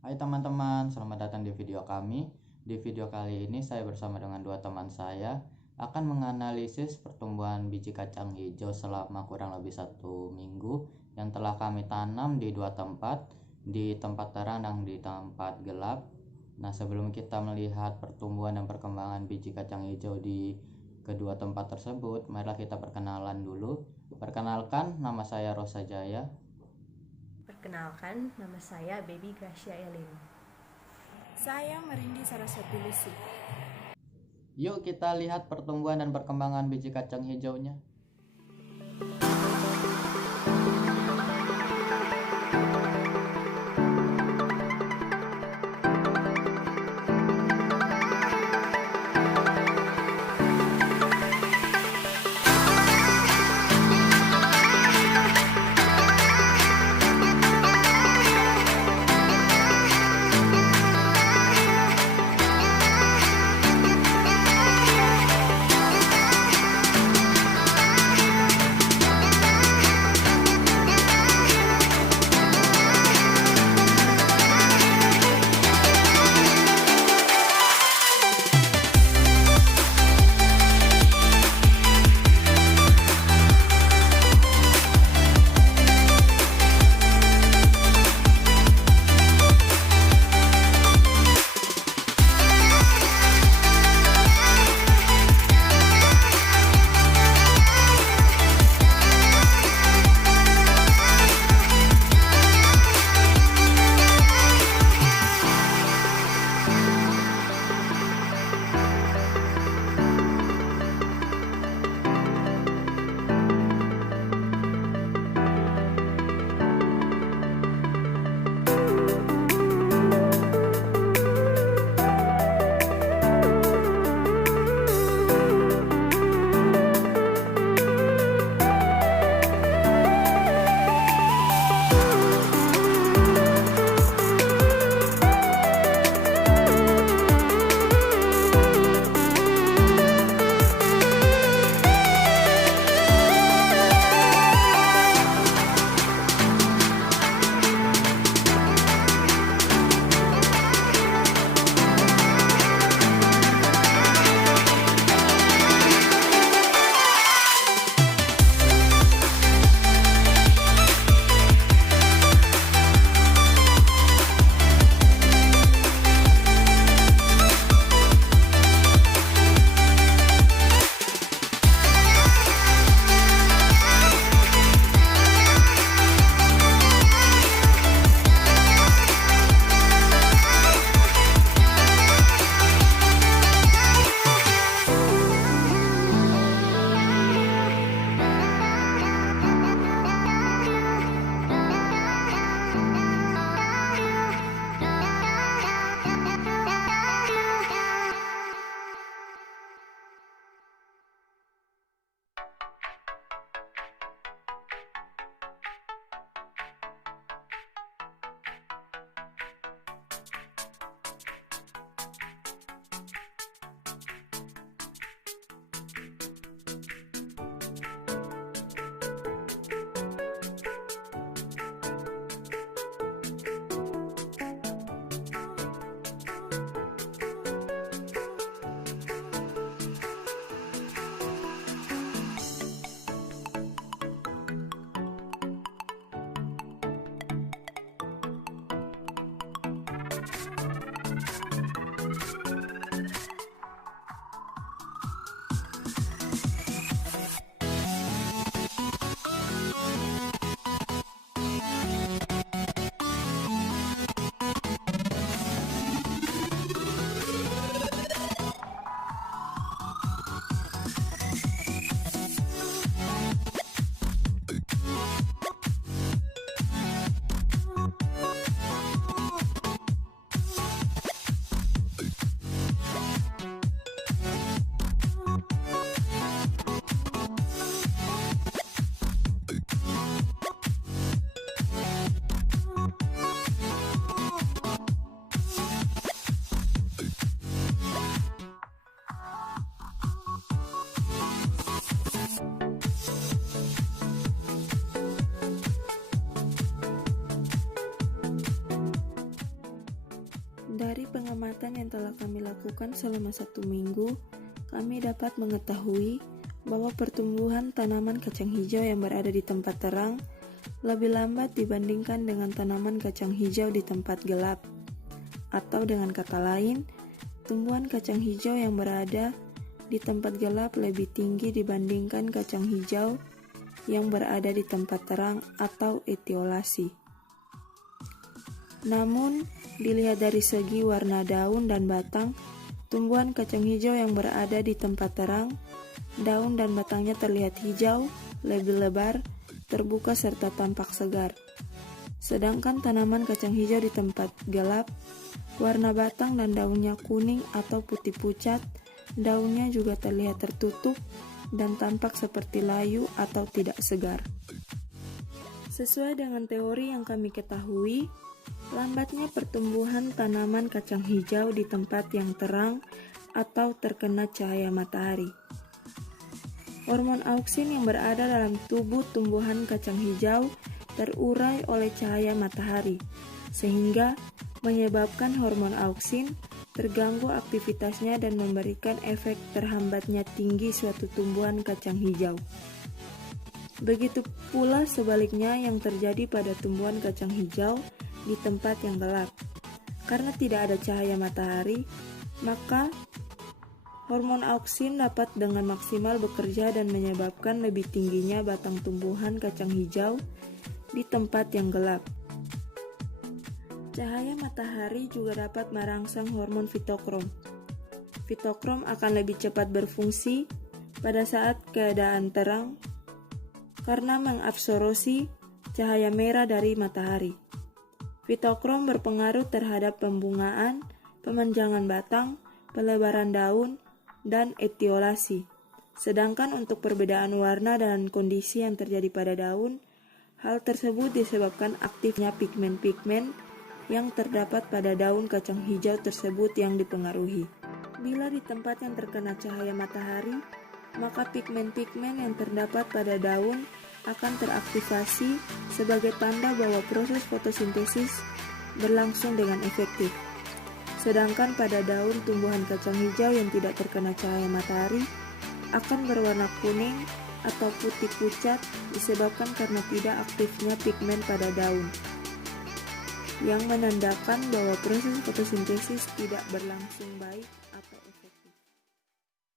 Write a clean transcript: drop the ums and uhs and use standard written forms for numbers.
Hai teman-teman, selamat datang di video kami. Di video kali ini saya bersama dengan dua teman saya akan menganalisis pertumbuhan biji kacang hijau selama kurang lebih 1 minggu yang telah kami tanam di dua tempat, di tempat terang dan di tempat gelap. Nah, sebelum kita melihat pertumbuhan dan perkembangan biji kacang hijau di kedua tempat tersebut, marilah kita perkenalan dulu. Perkenalkan, nama saya Rosa Jaya. Perkenalkan, nama saya Baby Gracia Elin. Saya Merindi Saraswati Lucy. Yuk kita lihat pertumbuhan dan perkembangan biji kacang hijaunya. Dari pengamatan yang telah kami lakukan selama 1 minggu, kami dapat mengetahui bahwa pertumbuhan tanaman kacang hijau yang berada di tempat terang lebih lambat dibandingkan dengan tanaman kacang hijau di tempat gelap. Atau dengan kata lain, tumbuhan kacang hijau yang berada di tempat gelap lebih tinggi dibandingkan kacang hijau yang berada di tempat terang atau etiolasi. Namun, dilihat dari segi warna daun dan batang, tumbuhan kacang hijau yang berada di tempat terang, daun dan batangnya terlihat hijau, lebih lebar, terbuka serta tampak segar. Sedangkan tanaman kacang hijau di tempat gelap, warna batang dan daunnya kuning atau putih pucat, daunnya juga terlihat tertutup dan tampak seperti layu atau tidak segar. Sesuai dengan teori yang kami ketahui, lambatnya pertumbuhan tanaman kacang hijau di tempat yang terang atau terkena cahaya matahari. Hormon auksin yang berada dalam tubuh tumbuhan kacang hijau terurai oleh cahaya matahari, sehingga menyebabkan hormon auksin terganggu aktivitasnya dan memberikan efek terhambatnya tinggi suatu tumbuhan kacang hijau. Begitu pula sebaliknya yang terjadi pada tumbuhan kacang hijau di tempat yang gelap. Karena tidak ada cahaya matahari, maka hormon auksin dapat dengan maksimal bekerja dan menyebabkan lebih tingginya batang tumbuhan kacang hijau di tempat yang gelap. Cahaya matahari juga dapat merangsang hormon fitokrom. Fitokrom akan lebih cepat berfungsi pada saat keadaan terang karena mengabsorpsi cahaya merah dari matahari. Fitokrom berpengaruh terhadap pembungaan, pemanjangan batang, pelebaran daun, dan etiolasi. Sedangkan untuk perbedaan warna dan kondisi yang terjadi pada daun, hal tersebut disebabkan aktifnya pigmen-pigmen yang terdapat pada daun kacang hijau tersebut yang dipengaruhi. Bila di tempat yang terkena cahaya matahari, maka pigmen-pigmen yang terdapat pada daun akan teraktivasi sebagai tanda bahwa proses fotosintesis berlangsung dengan efektif. Sedangkan pada daun tumbuhan kacang hijau yang tidak terkena cahaya matahari akan berwarna kuning atau putih pucat disebabkan karena tidak aktifnya pigmen pada daun, yang menandakan bahwa proses fotosintesis tidak berlangsung baik